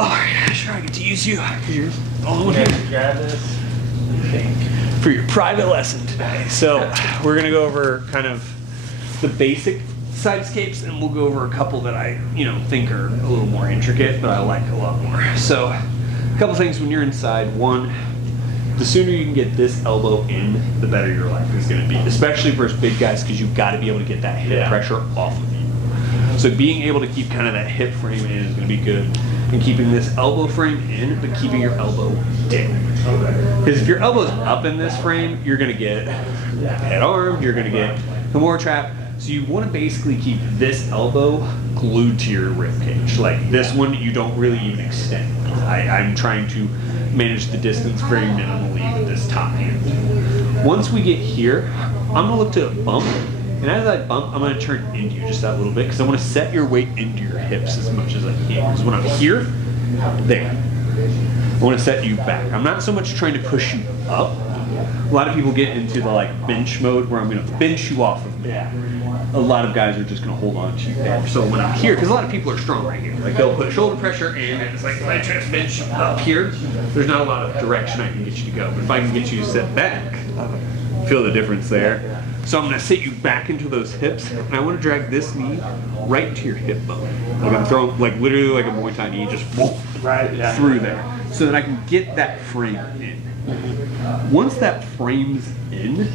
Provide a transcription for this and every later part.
Oh, yeah, sure, I get to use you. You're all Okay, grab this. for your private lesson today. So we're gonna go over kind of the basic sidescapes, and we'll go over a couple that I, think are a little more intricate, but I like a lot more. So a couple things when you're inside. One, the sooner you can get this elbow in, the better your life is gonna be, especially for us big guys, because you've got to be able to get that hip pressure off of you. So being able to keep kind of that hip frame in is gonna be good, and keeping this elbow frame in, but keeping your elbow down. Because if your elbow's up in this frame, you're gonna get head armed, you're gonna get Kimura trap. So you want to basically keep this elbow glued to your rib cage. Like this one, you don't really even extend. I'm trying to manage the distance very minimally with this top hand. Once we get here, I'm gonna look to bump, and as I bump, I'm gonna turn into you just that little bit, because I want to set your weight into your hips as much as I can. Because when I'm here, there, I want to set you back. I'm not so much trying to push you up. A lot of people get into the like bench mode where I'm gonna bench you off of me. A lot of guys are just gonna hold on to you there. So when I'm here, because a lot of people are strong right here, like they'll put shoulder pressure in, and it's like if I try to bench up here, there's not a lot of direction I can get you to go. But if I can get you to sit back, feel the difference there. So I'm gonna sit you back into those hips, and I want to drag this knee right to your hip bone. Like I'm throwing, like literally like a Muay Thai knee, just through there, so that I can get that frame in. Once that frame's in,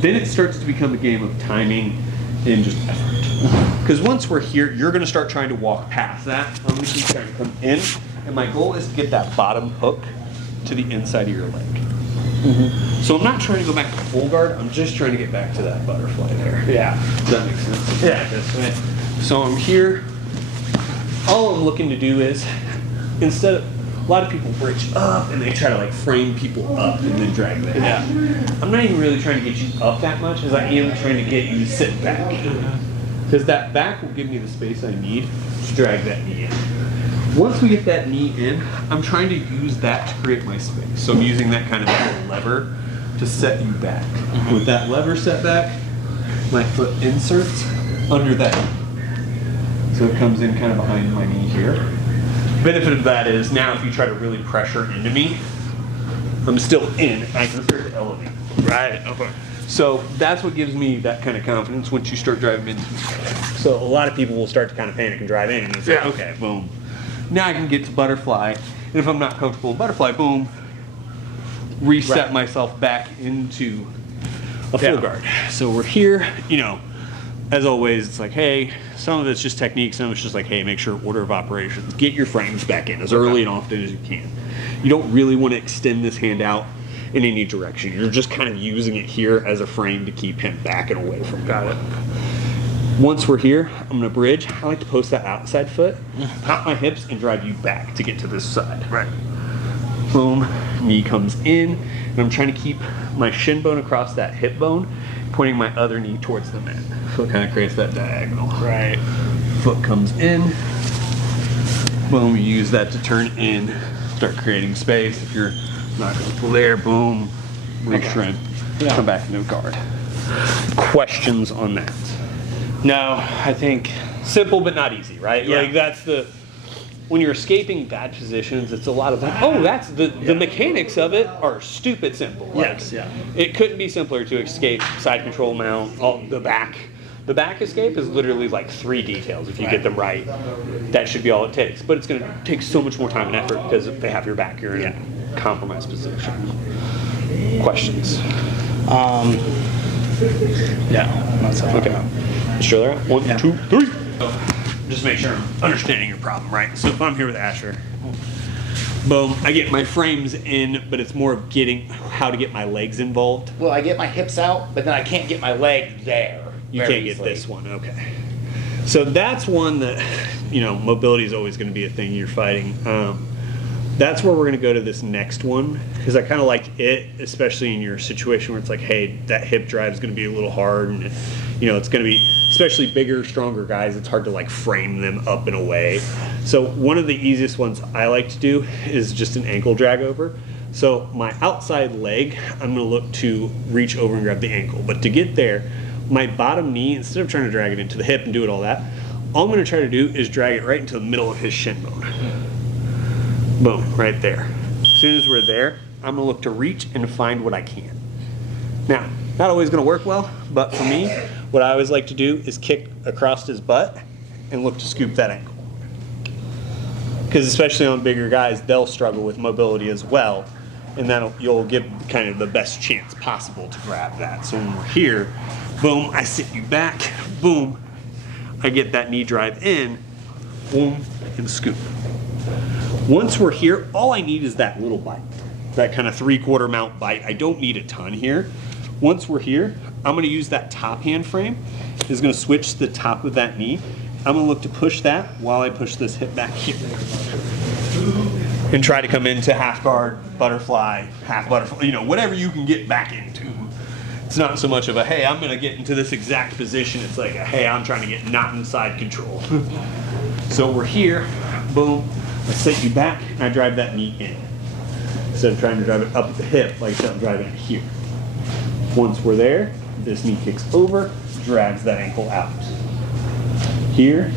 then it starts to become a game of timing and just effort. Because once we're here, you're gonna start trying to walk past that. I'm gonna keep trying to come in, and my goal is to get that bottom hook to the inside of your leg. So I'm not trying to go back to full guard, I'm just trying to get back to that butterfly there. Yeah. Does that make sense? Yeah, that's right. So I'm here. All I'm looking to do is, instead of, a lot of people bridge up and they try to like frame people up and then drag them. Yeah. I'm not even really trying to get you up that much as I am trying to get you to sit back. Because that back will give me the space I need to drag that knee in. Once we get that knee in, I'm trying to use that to create my space. So I'm using that kind of like lever to set you back. With that lever set back, my foot inserts under that knee. So it comes in kind of behind my knee here. Benefit of that is now if you try to really pressure into me, I'm still in, I can start to elevate. Right, okay. So that's what gives me that kind of confidence once you start driving into me. So a lot of people will start to kind of panic and drive in and it's like, okay, boom. Now I can get to butterfly, and if I'm not comfortable in butterfly, boom, reset myself back into a full guard. So we're here, as always, it's like, hey, some of it's just technique, some of it's just like, hey, make sure order of operations. Get your frames back in as early and often as you can. You don't really want to extend this hand out in any direction. You're just kind of using it here as a frame to keep him back and away from you. Got it. Once we're here, I'm gonna bridge. I like to post that outside foot, pop my hips, and drive you back to get to this side. Right. Boom, knee comes in, and I'm trying to keep my shin bone across that hip bone, pointing my other knee towards the mat. So it kind of creates that diagonal. Right. Foot comes in, boom, you use that to turn in, start creating space. If you're not comfortable there, boom, re-shrimp, come back into guard. Questions on that? No, I think Simple but not easy, right? Yeah. Like that's when you're escaping bad positions, it's a lot of like, oh, that's the mechanics of it are stupid simple. Like, it couldn't be simpler to escape side control mount, the back. The back escape is literally like 3 details. If you get them right, that should be all it takes. But it's going to take so much more time and effort because if they have your back, you're in a compromised position. Questions? No, not so. Okay. Sure there? 1, 2, 3. Just make sure I'm understanding your problem, right? So if I'm here with Asher, boom, I get my frames in, but it's more of getting how to get my legs involved. Well, I get my hips out, but then I can't get my leg there. You can't get this one, okay. So that's one that, mobility is always going to be a thing you're fighting. That's where we're going to go to this next one, because I kind of like it, especially in your situation where it's like, hey, that hip drive is going to be a little hard, and it's going to be, especially bigger, stronger guys, it's hard to like frame them up in a way. So one of the easiest ones I like to do is just an ankle drag over. So my outside leg, I'm going to look to reach over and grab the ankle, but to get there, my bottom knee, instead of trying to drag it into the hip and do it all that, all I'm going to try to do is drag it right into the middle of his shin bone. Boom, right there. As soon as we're there, I'm gonna look to reach and find what I can. Now, not always gonna work well, but for me, what I always like to do is kick across his butt and look to scoop that ankle. Because especially on bigger guys, they'll struggle with mobility as well, and you'll give kind of the best chance possible to grab that. So when we're here, boom, I sit you back, boom, I get that knee drive in, boom, and scoop. Once we're here, all I need is that little bite, that kind of 3/4 mount bite. I don't need a ton here. Once we're here, I'm gonna use that top hand frame. It's gonna switch the top of that knee. I'm gonna look to push that while I push this hip back here. And try to come into half guard, butterfly, half butterfly, whatever you can get back into. It's not so much of a, hey, I'm gonna get into this exact position. It's like, hey, I'm trying to get not inside control. So we're here, boom, I sit you back and I drive that knee in. Instead of trying to drive it up the hip, like I said, I'm driving it here. Once we're there, this knee kicks over, drags that ankle out. Here,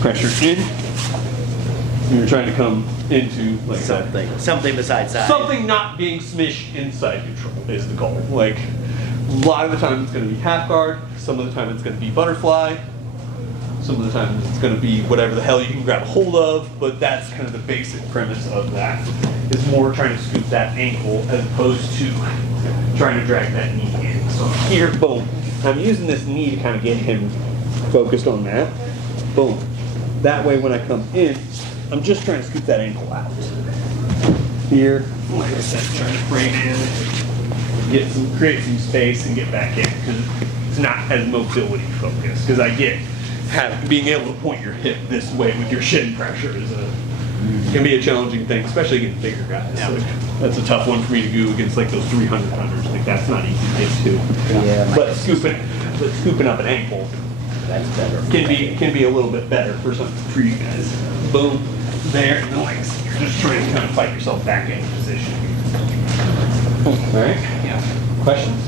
pressure in, and you're trying to come into like something besides that. Something not being smished inside control is the goal. Like a lot of the time it's going to be half guard, some of the time it's going to be butterfly, some of the time it's going to be whatever the hell you can grab a hold of, but that's kind of the basic premise of that. Is more trying to scoop that ankle as opposed to trying to drag that knee in. So here, boom, I'm using this knee to kind of get him focused on that. Boom. That way when I come in, I'm just trying to scoop that ankle out. Here, like I said, trying to frame in, create some space and get back in because it's not as mobility focused. Because I get being able to point your hip this way with your shin pressure can be a challenging thing, especially against bigger guys. Yeah. Like, that's a tough one for me to do against like those 300 pounders. Like that's not easy to get to. Yeah, but scooping up an ankle, that's better. Can be a little bit better for you guys. Boom, there, and the legs. You're just trying to kind of fight yourself back into position. All right. Yeah. Questions?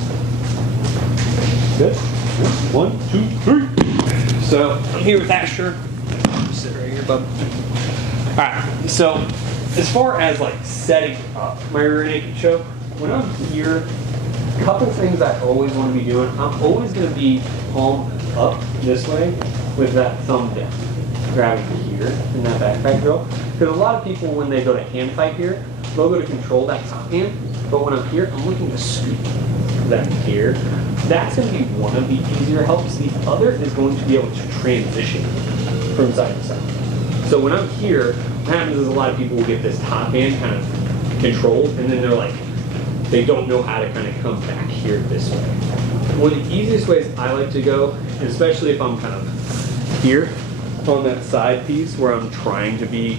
Good. 1, 2, 3. So I'm here with Asher. Sit right here, bub. All right. So as far as like setting up my rear naked choke, when I'm here, a couple things I always want to be doing. I'm always going to be palm up this way with that thumb down, grabbing here in that backpack drill. Because a lot of people, when they go to hand fight here, they'll go to control that top hand. But when I'm here, I'm looking to scoop that here. That's going to be one of the easier helps. The other is going to be able to transition from side to side. So when I'm here, what happens is a lot of people will get this top hand kind of controlled, and then they're like, they don't know how to kind of come back here this way. One of the easiest ways I like to go, especially if I'm kind of here on that side piece where I'm trying to be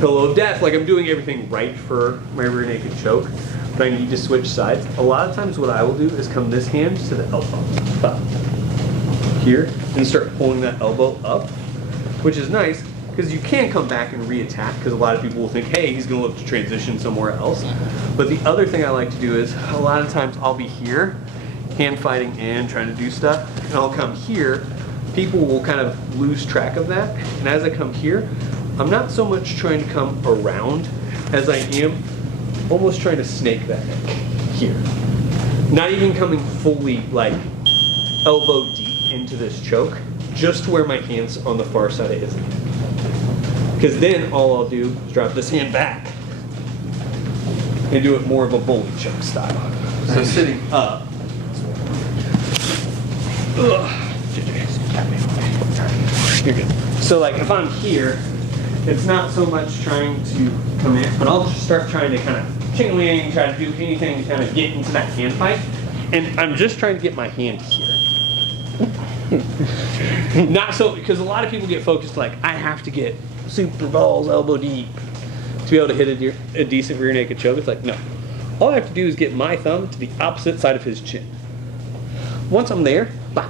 pillow of death, like I'm doing everything right for my rear naked choke, but I need to switch sides. A lot of times what I will do is come this hand to the elbow, up here, and start pulling that elbow up, which is nice because you can come back and re-attack because a lot of people will think, hey, he's going to look to transition somewhere else. But the other thing I like to do is a lot of times I'll be here, hand fighting in, trying to do stuff, and I'll come here. People will kind of lose track of that. And as I come here, I'm not so much trying to come around as I am almost trying to snake that neck here. Not even coming fully like elbow deep into this choke, just where my hand's on the far side of his knee. Because then all I'll do is drop this hand back and do it more of a bully choke style. So sitting up. You're good. So like if I'm here, it's not so much trying to come in, but I'll just start trying to kind of ching-ling, try to do anything to kind of get into that hand fight. And I'm just trying to get my hand here. Not so, because a lot of people get focused like, I have to get super balls elbow deep to be able to hit a decent rear naked choke. It's like, no. All I have to do is get my thumb to the opposite side of his chin. Once I'm there, bah.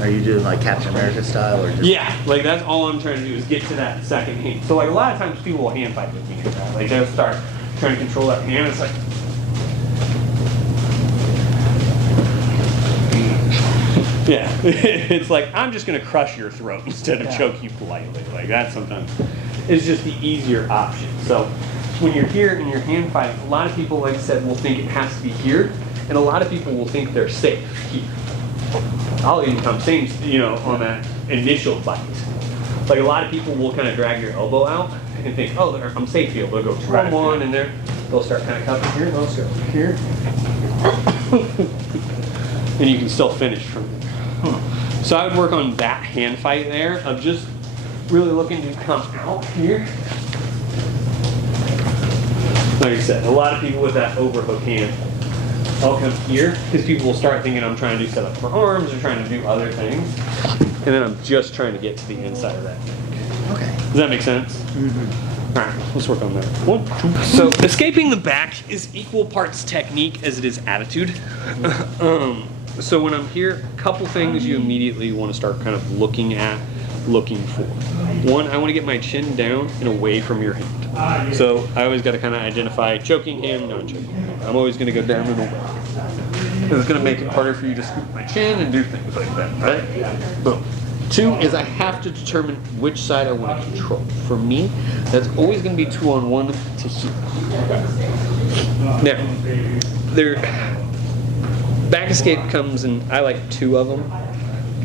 Are you doing like Captain America style or just? Yeah, like that's all I'm trying to do is get to that second hand. So like a lot of times people will hand fight with me. Like they'll start trying to control that hand. It's like, Yeah, it's like, I'm just gonna crush your throat instead of choke you politely. Like that sometimes is just the easier option. So when you're here in your hand fight, a lot of people, like I said, will think it has to be here, and a lot of people will think they're safe here. I'll even come same, on that initial fight. Like a lot of people will kind of drag your elbow out and think, oh, I'm safe here. They'll go 2-on-1, and they'll start kind of cupping here, they'll start here. And you can still finish from there. So I would work on that hand fight there of just really looking to come out here. Like I said, a lot of people with that overhook hand, I'll come here because people will start thinking I'm trying to set up for arms or trying to do other things. And then I'm just trying to get to the inside of that neck. Okay. Does that make sense? Mm-hmm. All right, let's work on that. 1, 2. So escaping the back is equal parts technique as it is attitude. So when I'm here, a couple things you immediately want to start kind of looking for. One, I want to get my chin down and away from your hand. So I always got to kind of identify choking hand, non-choking hand. I'm always going to go down and away. Because it's going to make it harder for you to scoop my chin and do things like that, right? Boom. 2 is I have to determine which side I want to control. For me, that's always going to be 2-on-1 to here. Now, back escape comes in, I like 2 of them.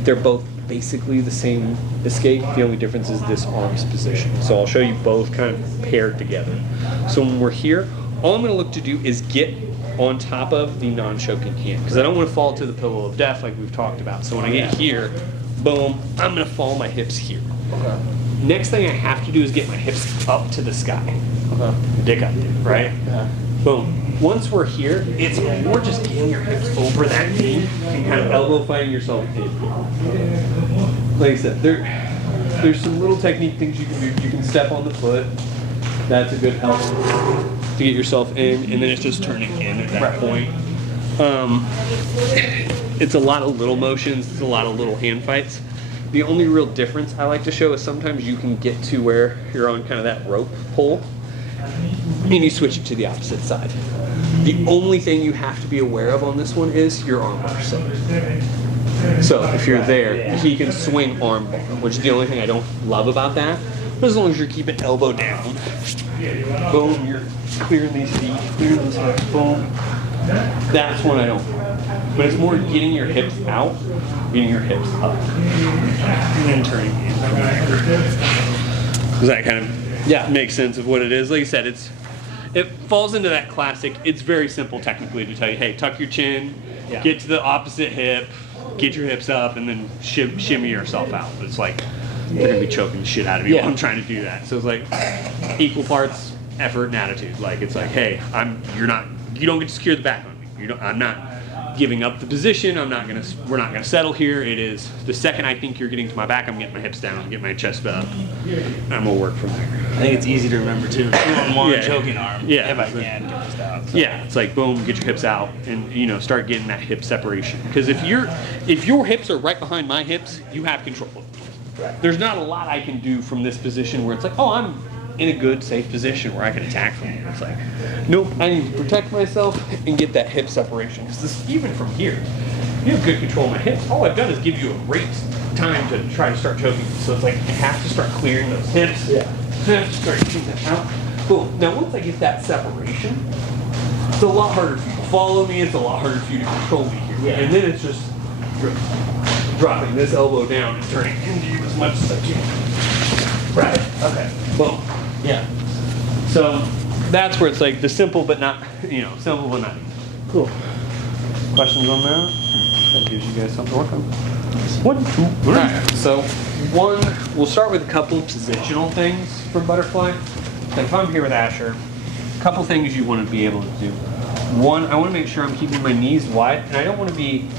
They're both basically the same escape. The only difference is this arm's position. So I'll show you both kind of paired together. So when we're here, all I'm going to look to do is get on top of the non-choking hand because I don't want to fall to the pillow of death like we've talked about. So when I get here, boom, I'm going to fall my hips here. Okay. Next thing I have to do is get my hips up to the sky. Okay. Dick up, right? Yeah. Boom. Once we're here, it's more just getting your hips over that knee and kind of elbow fighting yourself in. Like I said, there's some little technique things you can do. You can step on the foot. That's a good help to get yourself in, and then it's just turning in at that point. It's a lot of little motions. It's a lot of little hand fights. The only real difference I like to show is sometimes you can get to where you're on kind of that rope pull, and you switch it to the opposite side. The only thing you have to be aware of on this one is your arm bar set. So if you're there, he can swing arm bar, which is the only thing I don't love about that. But as long as you're keeping elbow down, boom, you're clearing these feet, clearing those hips, boom. That's one I don't. But it's more getting your hips out, getting your hips up, and then turning in from there. Does that kind of make sense of what it is? Like I said, it falls into that classic. It's very simple technically to tell you, hey, tuck your chin, get to the opposite hip, get your hips up, and then shimmy yourself out. But it's like they're gonna be choking the shit out of you while I'm trying to do that. So it's like equal parts effort and attitude. Like it's like, hey, you don't get to secure the back on me. I'm not giving up the position. We're not gonna settle here. It is the second I think you're getting to my back, I'm getting my hips down, get my chest up, and I'm gonna work from there. I think it's easy to remember too. One choking arm. Yeah. If I can get this out. So. Yeah, it's like boom, get your hips out, and start getting that hip separation. Because if your hips are right behind my hips, you have control of them. Right. There's not a lot I can do from this position where it's like, oh, I'm in a good, safe position where I can attack from you. It's like, nope, I need to protect myself and get that hip separation. Because even from here, you have good control of my hips. All I've done is give you a great time to try to start choking. So it's like, I have to start clearing those hips. Yeah. Start getting that out. Boom. Now, once I get that separation, it's a lot harder for you to follow me. It's a lot harder for you to control me here. Yeah. And then it's just dropping this elbow down and turning into you as much as I can. Right. Okay. Boom. Yeah. So that's where it's like the simple but not, simple but not easy. Cool. Questions on that? That gives you guys something to work on. 1, 2. All right. So we'll start with a couple of positional things for butterfly. Like if I'm here with Asher, a couple things you want to be able to do. One, I want to make sure I'm keeping my knees wide, and I don't want to be.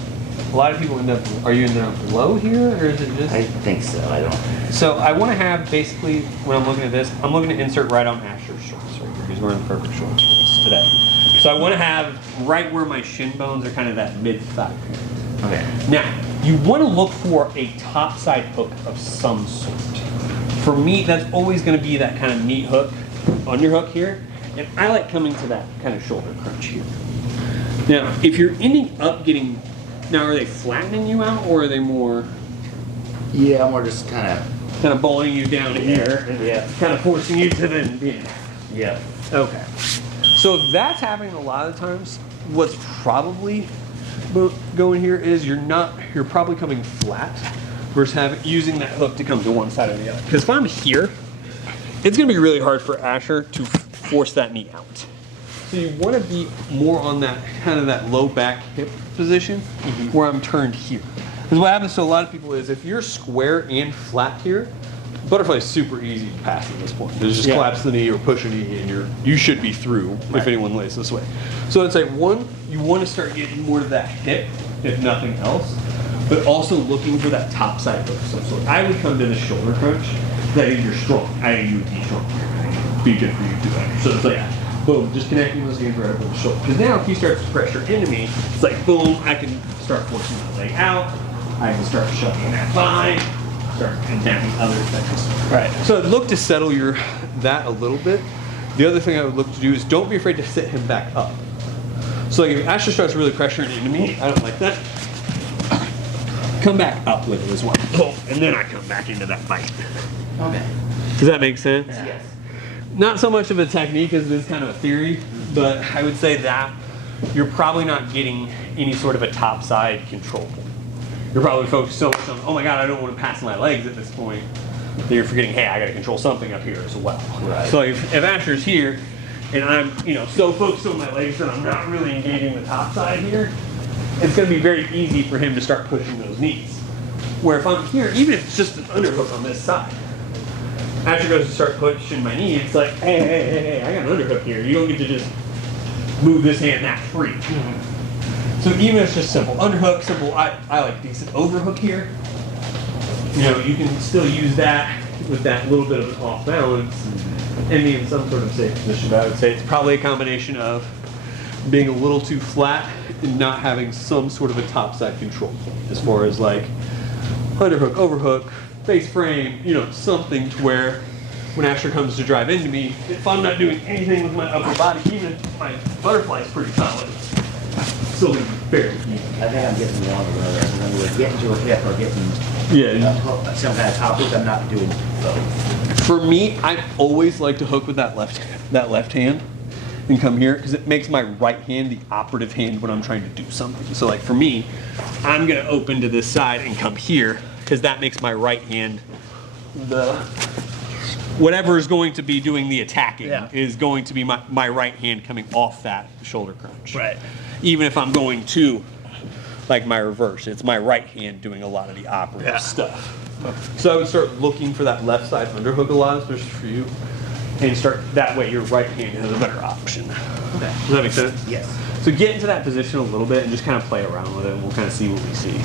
A lot of people are you ending up low here, or is it just? I think so. I don't. So I want to have basically, when I'm looking at this, I'm looking to insert right on Asher's shorts right here. He's wearing the perfect shorts for this today. So I want to have right where my shin bones are kind of that mid-thigh. Okay. Now, you want to look for a top side hook of some sort. For me, that's always going to be that kind of meat hook, underhook here. And I like coming to that kind of shoulder crunch here. Now, if you're ending up getting Now, are they flattening you out, or are they more Yeah, more just kind of. bowling you down here, Yeah. kind of forcing you to then be? Yeah. Okay. So if that's happening a lot of times, what's probably going here is you're probably coming flat versus using that hook to come to one side or the other. Because if I'm here, it's going to be really hard for Asher to force that knee out. So you want to be more on that kind of that low back hip position where I'm turned here. Because what happens to a lot of people is if you're square and flat here, butterfly is super easy to pass at this point. There's just collapse the knee or push a knee, and you should be through if anyone lays this way. So it's like one, you want to start getting more to that hip, if nothing else, but also looking for that top side hook. So I would come to the shoulder crunch. That is, you're strong. I think you would be strong. Be good for you to do that. So it's like, boom, just connecting those hands right over the shoulder. Because now if he starts to pressure into me, it's like, boom, I can start forcing my leg out. I can start shoving that behind. Start attacking other things. Right. So I'd look to settle that a little bit. The other thing I would look to do is don't be afraid to sit him back up. So like if Asher starts really pressuring into me, I don't like that. Come back up with it as well. Boom, and then I come back into that fight. Okay. Does that make sense? Yes. Not so much of a technique as it is kind of a theory, but I would say that you're probably not getting any sort of a top side control point. You're probably focused so much on, oh my God, I don't want to pass my legs at this point, that you're forgetting, hey, I got to control something up here as well. Right. So if Asher's here, and I'm so focused on my legs that I'm not really engaging the top side here, it's going to be very easy for him to start pushing those knees. Where if I'm here, even if it's just an underhook on this side, Asher goes to start pushing my knee, it's like, hey, I got an underhook here. You don't get to just move this hand that free. So even if it's just simple underhook, I like decent overhook here. You can still use that with that little bit of an off balance and be in some sort of safe position. But I would say it's probably a combination of being a little too flat and not having some sort of a top side control as far as like underhook, overhook, face frame, something to where when Asher comes to drive into me, if I'm not doing anything with my upper body, even if my butterfly is pretty solid, still going to be very easy. I think I'm getting one or the other. In other words, getting to a hip or getting some kind of top hook, I'm not doing both. For me, I always like to hook with that left hand and come here because it makes my right hand the operative hand when I'm trying to do something. So like for me, I'm going to open to this side and come here because that makes my right hand whatever is going to be doing the attacking is going to be my right hand coming off that shoulder crunch. Right. Even if I'm going to like my reverse, it's my right hand doing a lot of the operative stuff. So I would start looking for that left side underhook a lot, especially for you, and start that way your right hand has a better option. Okay. Does that make sense? Yes. So get into that position a little bit and just kind of play around with it, and we'll kind of see what we see.